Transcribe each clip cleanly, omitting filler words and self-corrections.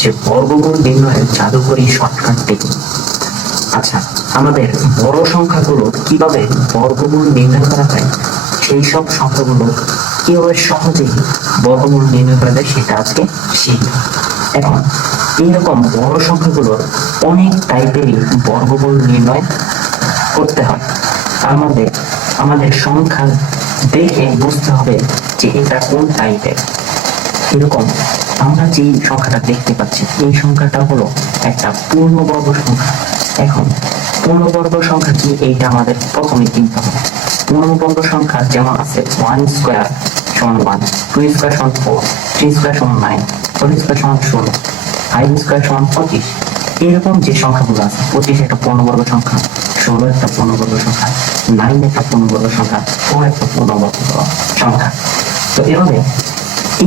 যে বর্গমূল নির্ণয়ের জাদুকরী শর্টকাট টেকনিক। আচ্ছা, আমাদের বড় সংখ্যাগুলো কিভাবে বর্গমূল নির্ণয় করা হয়, সেই সব সংখ্যাগুলো কিভাবে সহজেই বর্গমূল নির্ণয় করা যায় সেটা আজকে শিখব। এখন এইরকম বড় সংখ্যাগুলোর অনেক টাইপেরই বর্গমূল নির্ণয় করতে হয়। আমাদের সংখ্যা দেখে বুঝতে হবে যে এটা কোন টাইপের। এরকম আমরা যে সংখ্যাটা দেখতে পাচ্ছি, এই সংখ্যাটা হলো একটা পূর্ণবর্গ সংখ্যা। এখন পূর্ণবর্গ সংখ্যা কি, এইটা আমাদের প্রথমে চিনতে হবে। পূর্ণবর্গ সংখ্যা যেমন আছে 1 স্কয়ার সমান 1, 2 স্কয়ার সমান 4, 3 স্কয়ার সমান 9, 4 স্কয়ার সমান 16, 5 স্কয়ার সমান 25। এরকম যে সংখ্যাগুলো আছে, 25 একটা পূর্ণবর্গ সংখ্যা, 16 একটা পূর্ণবর্গ সংখ্যা, 9 একটা পূর্ণবর্গ সংখ্যা, 4 একটা পূর্ণবর্গ সংখ্যা। তো এভাবে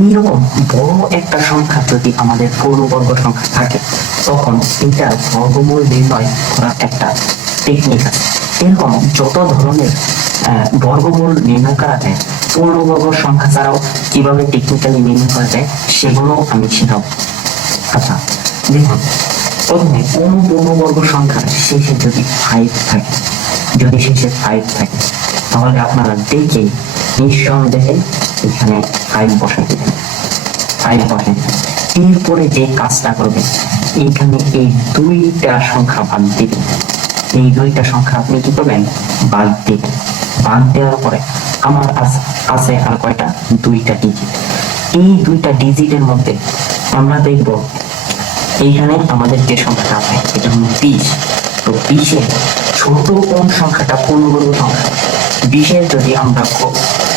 এইরকম বড় একটা সংখ্যা যদি আমাদের পূর্ণবর্গ সংখ্যা থাকে, তখন এটা বর্গমূল নির্ণয় করার একটা টেকনিক আছে। এরকম যত ধরনের বর্গমূল নির্ণয় করা যায়, পূর্ণবর্গ সংখ্যা ছাড়াও কিভাবে টেকনিক্যালি নির্ণয় করা যায় সেগুলো আমি শেখাবো। আচ্ছা দেখুন, প্রথমে কোন পূর্ণবর্গ সংখ্যার শেষে যদি 5 থাকে, তাহলে আপনারা দেখেই নিঃসন্দেহে এখানে 5 বসাই দেবেন। এরপরে যে কাজটা করবেন, এইখানে এই দুইটা সংখ্যা বাদ দিবেন। এই দুইটা সংখ্যা আপনি কি করবেন, বাদ দিবেন। বাদ দেওয়ার পরে আমার আছে আর কয়টা, দুইটা ডিজিট। এই দুইটা ডিজিটের মধ্যে আমরা দেখব এইখানে আমাদের যে সংখ্যাটা আছে এটা হলো 20। তো 20 ছোট কোন সংখ্যাটা পূর্ণবর্গ সংখ্যা, 20 যদি আমরা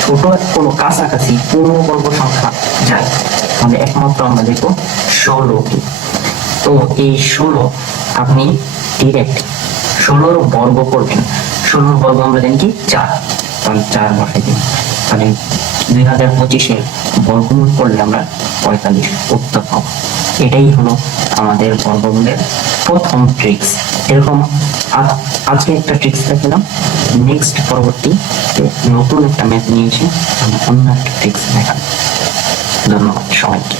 ছোট কোনো কাছাকাছি পূর্ণবর্গ সংখ্যা যায়, তাহলে একমাত্র আমরা দেখবো 16 কি। তো এই 16 আপনি ডিরেক্ট 16 বর্গ করবেন। 16 বর্গ আমরা জানি কি 4, তাহলে 4 বসাই দিন। তাহলে 2025 বর্গমূল করলে আমরা 45 উত্তর পাবো। এটাই হলো আমাদের বর্গমূলের প্রথম ট্রিক্স। এরকম আজকে একটা ট্রিক্স দেখালাম, নেক্সট পরবর্তী নতুন একটা ম্যাথ নিয়ে এসে আমি অন্য একটা ট্রিক্স দেখাবো। ধন্যবাদ সবাইকে।